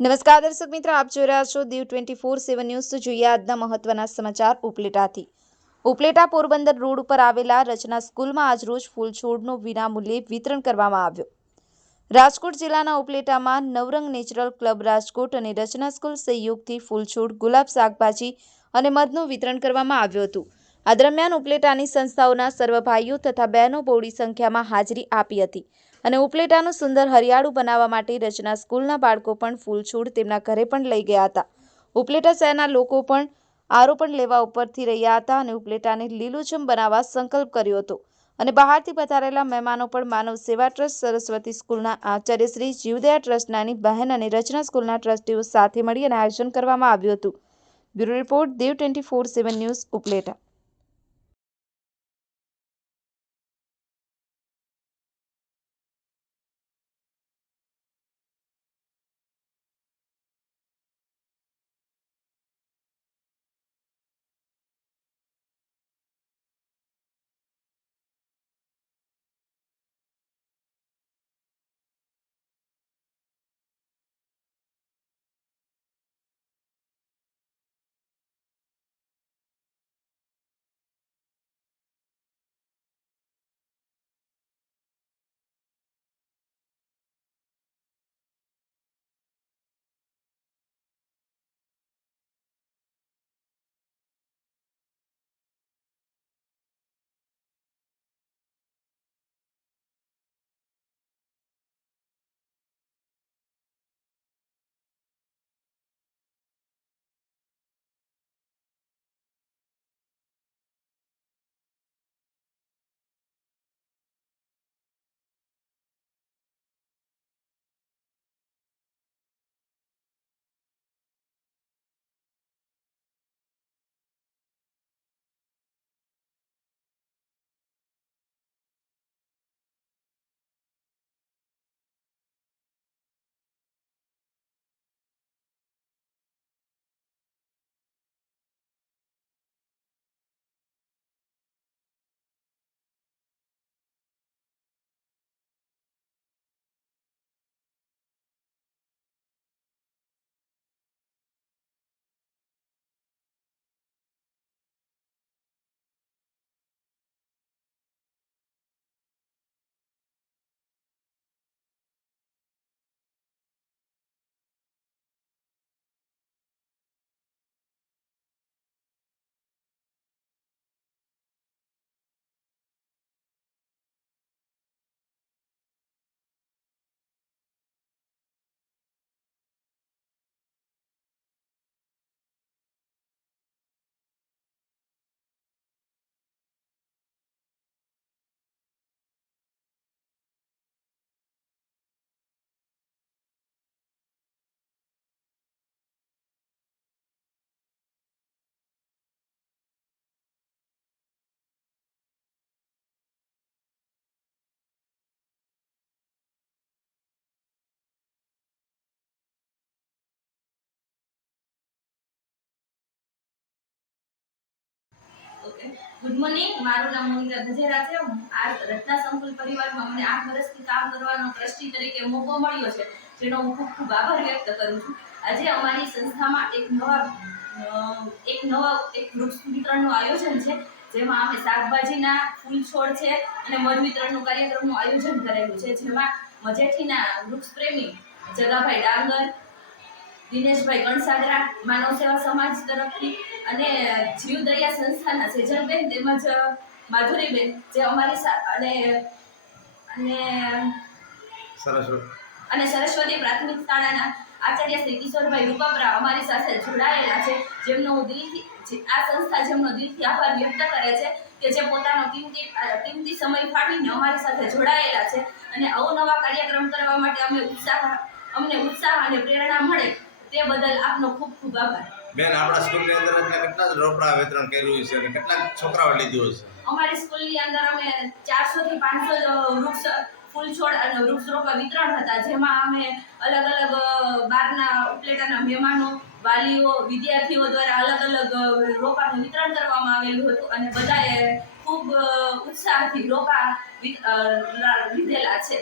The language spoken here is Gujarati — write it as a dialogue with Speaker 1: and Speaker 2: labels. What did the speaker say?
Speaker 1: નમસ્કાર દર્શક મિત્રો, આપ જોઈ રહ્યા છો Diu twenty four seven news જોઈએ આજના મહત્વના સમાચાર ઉપલેટાથી. ઉપલેટા પોરબંદર રોડ ઉપર આવેલા રચના સ્કૂલમાં આજરોજ ફૂલછોડનું વિનામૂલ્યે વિતરણ કરવામાં આવ્યું. રાજકોટ જિલ્લાના ઉપલેટામાં નવરંગ નેચરલ ક્લબ રાજકોટ અને રચના સ્કૂલ સહયોગથી ફૂલછોડ, ગુલાબ શાકભાજી અને મધનું વિતરણ કરવામાં આવ્યું હતું. આ દરમિયાન ઉપલેટાની સંસ્થાઓના સર્વ ભાઈઓ તથા બહેનો બહોળી સંખ્યામાં હાજરી આપી હતી. અને ઉપલેટાનું સુંદર હરિયાળું બનાવવા માટે રચના સ્કૂલના બાળકો પણ ફૂલછોડ તેમના ઘરે પણ લઈ ગયા હતા. ઉપલેટા શહેરના લોકો પણ આરોપણ લેવા ઉપરથી રહ્યા હતા અને ઉપલેટાને લીલુંછમ બનાવવા સંકલ્પ કર્યો હતો. અને બહારથી પધારેલા મહેમાનો પણ માનવ સેવા ટ્રસ્ટ સરસ્વતી સ્કૂલના આચાર્ય શ્રી જીવદયા ટ્રસ્ટનાની બહેન અને રચના સ્કૂલના ટ્રસ્ટીઓ સાથે મળી અને આયોજન કરવામાં આવ્યું હતું. Bureau report Dev twenty four seven news Upleta.
Speaker 2: Good morning મારું નામ મોનિકા ગજેરા છે. આ રત્ના સંકુલ પરિવારમાં મને આઠ વર્ષથી કામ કરવાનો ટ્રસ્ટી તરીકે મોકો મળ્યો છે, જેનો હું ખૂબ ખૂબ આભાર વ્યક્ત કરું છું. આજે અમારી સંસ્થામાં એક નવા એક નવા, એક વૃક્ષ વિતરણનું આયોજન છે, જેમાં અમે શાકભાજીના ફૂલ છોડ છે અને મધ વિતરણનું કાર્યક્રમનું આયોજન કરેલું છે, જેમાં મજેઠીના વૃક્ષ પ્રેમી જગાભાઈ ડાંગર દિનેશભાઈ કણસાગરા માનવ સેવા સમાજ તરફથી અને જીવદયા સંસ્થાના સેજલબેન તેમજ માધુરીબેન જે અમારી અને અને
Speaker 3: સરસ
Speaker 2: અને સરસ્વતી પ્રાથમિક શાળાના આચાર્ય શ્રી કિશોરભાઈ રૂપાપરા અમારી સાથે જોડાયેલા છે જેમનો હું દિલથી આ સંસ્થા જેમનો દિલથી આભાર વ્યક્ત કરે છે કે જે પોતાનો કિંમતી કિંમતી સમય ફાળવીને અમારી સાથે જોડાયેલા છે અને અવનવા કાર્યક્રમ કરવા માટે અમે ઉત્સાહ અમને ઉત્સાહ અને પ્રેરણા મળે તે બદલ આપનો ખૂબ ખૂબ આભાર.
Speaker 3: બેન આપણા સ્કૂલની અંદર એટલે કેટલા રોપડા વિતરણ કર્યું છે અને કેટલા છોકરાઓ લીધું છે
Speaker 2: અમારી સ્કૂલની અંદર અમે ચારસો થી પાંચસો વૃક્ષ ફૂલ છોડ અને વૃક્ષ રોપા વિતરણ હતા જેમાં અમે અલગ અલગ બહારના ઉપલેટાના મહેમાનો વાલીઓ વિદ્યાર્થીઓ દ્વારા અલગ અલગ રોપાનું વિતરણ કરવામાં આવેલું હતું અને બધાએ ખૂબ ઉત્સાહથી રોપા લીધેલા છે.